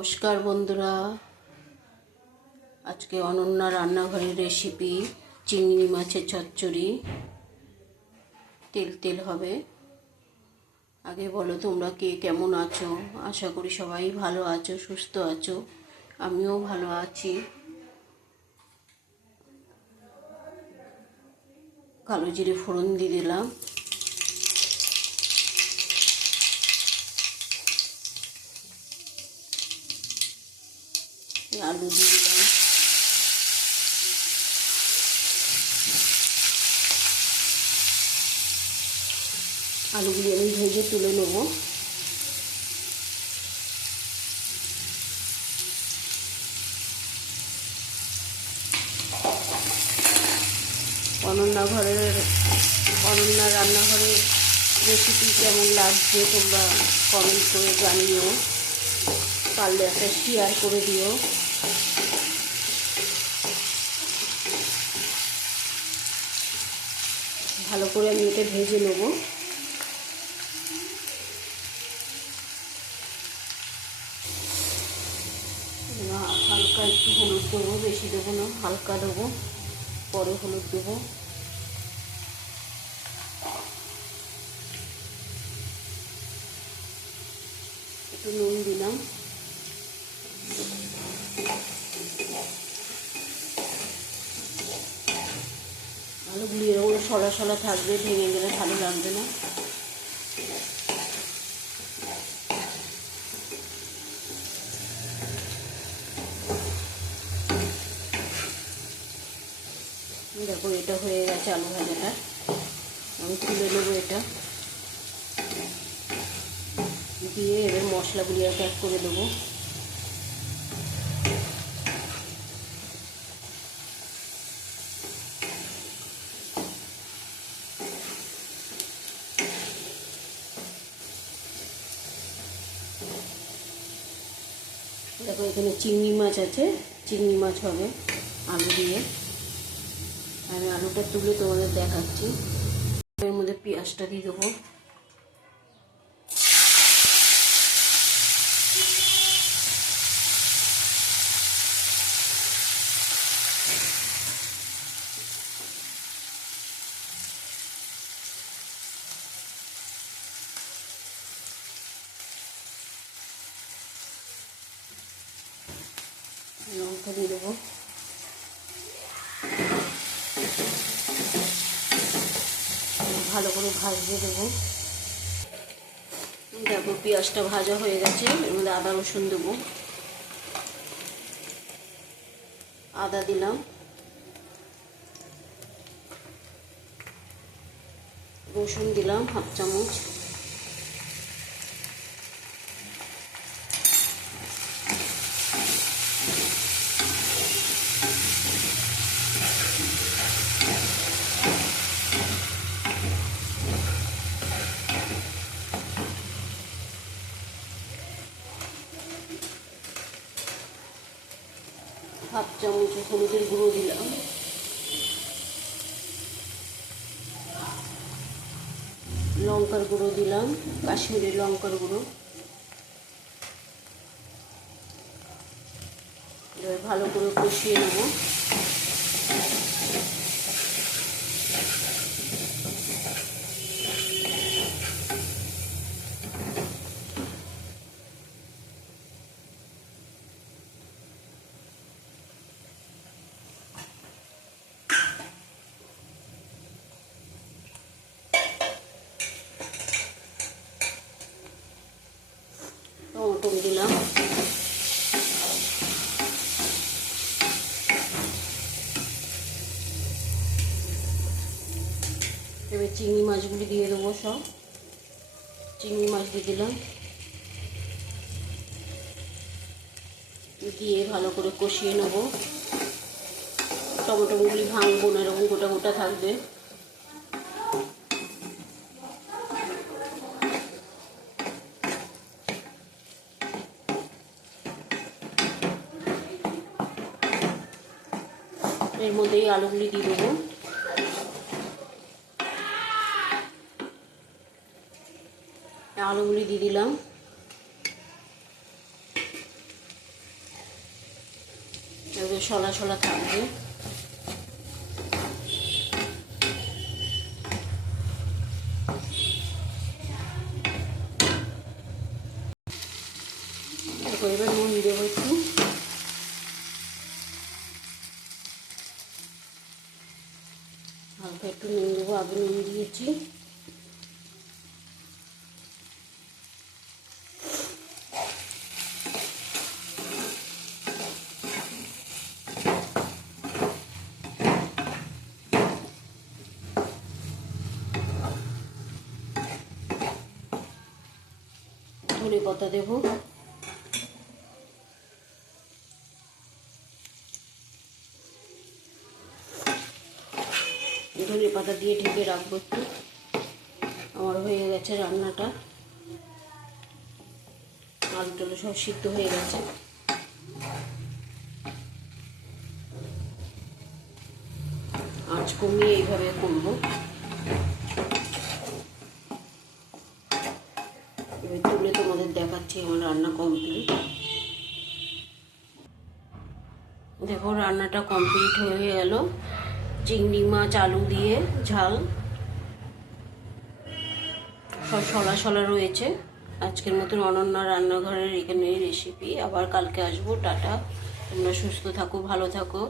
নমস্কার বন্ধুরা, আজকে অনন্যা রান্নাঘরের রেসিপি চিংড়ি মাছের চচ্চড়ি। তেল তেল হবে। আগে বলো তোমরা কে কেমন আছো? আশা করি সবাই ভালো আছো, সুস্থ আছো। আমিও ভালো আছি। কালো জিরে ফোড়ন দিয়ে দিলাম, আলু দিয়ে দিলাম, আলুগুলি আমি ভেজে তুলে নেব। অনন্যা রান্নাঘরের রেসিপি কেমন লাগছে তোমরা কমেন্ট করে জানিও, পারলে একটা শেয়ার করে দিও। ভালো করে আমি এটা ভেজে নেব। হালকা একটু হলুদ দেবো, বেশি দেবো না, হালকা দেবো, পরে হলুদ দেবো। একটু নুন দিলাম। আলুগুলি এরকম সলা সলা থাকবে, ভেঙে গেলে ভালো লাগবে না। দেখো এটা হয়ে গেছে আলু ভাজাটা। আমি তুলে নেবো এটা দিয়ে, এবার মশলাগুলি এক এক করে দেবো। দেখো এখানে চিংড়ি মাছ আছে, চিংড়ি মাছ হবে আলু দিয়ে। আমি আলুটা তুলে তোমাদের দেখাচ্ছি। এর মধ্যে পেঁয়াজটা দিয়ে দেবো। লঙ্কা দিয়ে দেবো। ভালো করে ভাজতে দেবো। দেখো পেঁয়াজটা ভাজা হয়ে গেছে, এর মধ্যে আদা রসুন দেবো। আদা দিলাম, রসুন দিলাম হাফ চামচ, হাফ চামচ হলুদের গুঁড়ো দিলাম, লঙ্কার গুঁড়ো দিলাম, কাশ্মীরি লঙ্কার গুঁড়ো। এবার ভালো করে কষিয়ে নেব। টমেটো দিলাম, এবার চিংড়ি মাছগুলি দিয়ে দেবো। সব চিংড়ি মাছ দিয়ে দিলাম, দিয়ে ভালো করে কষিয়ে নেব। টমেটোগুলি ভাঙবো না, এরকম গোটা গোটা থাকবে। এর মধ্যেই আলুগুলি দিয়ে দেবো। আলুগুলি দিয়ে দিলাম। এবার সলা সলা থাকবে। তারপর এবার নুন দেবো একটু, হালকা একটু নুন দেবো, আগে নুন দিয়েছি। ধনে পাতা দেবো, ধনে পাতা দিয়ে ঢেকে রাখবো একটু। আমার হয়ে গেছে রান্নাটা, আলু টালু সব সিদ্ধ হয়ে গেছে। আঁচ কমিয়ে এইভাবে করবো। এবার তুলে তোমাদের দেখাচ্ছি আমার রান্না কমপ্লিট। দেখো রান্নাটা কমপ্লিট হয়ে গেল। চিংড়ি মাছ আলু দিয়ে ঝাল, সব সলা সলা রয়েছে। আজকের মতন অনন্যা রান্নাঘরের এখানে রেসিপি। আবার কালকে আসবো। টাটা, তোমরা সুস্থ থাকো, ভালো থাকো।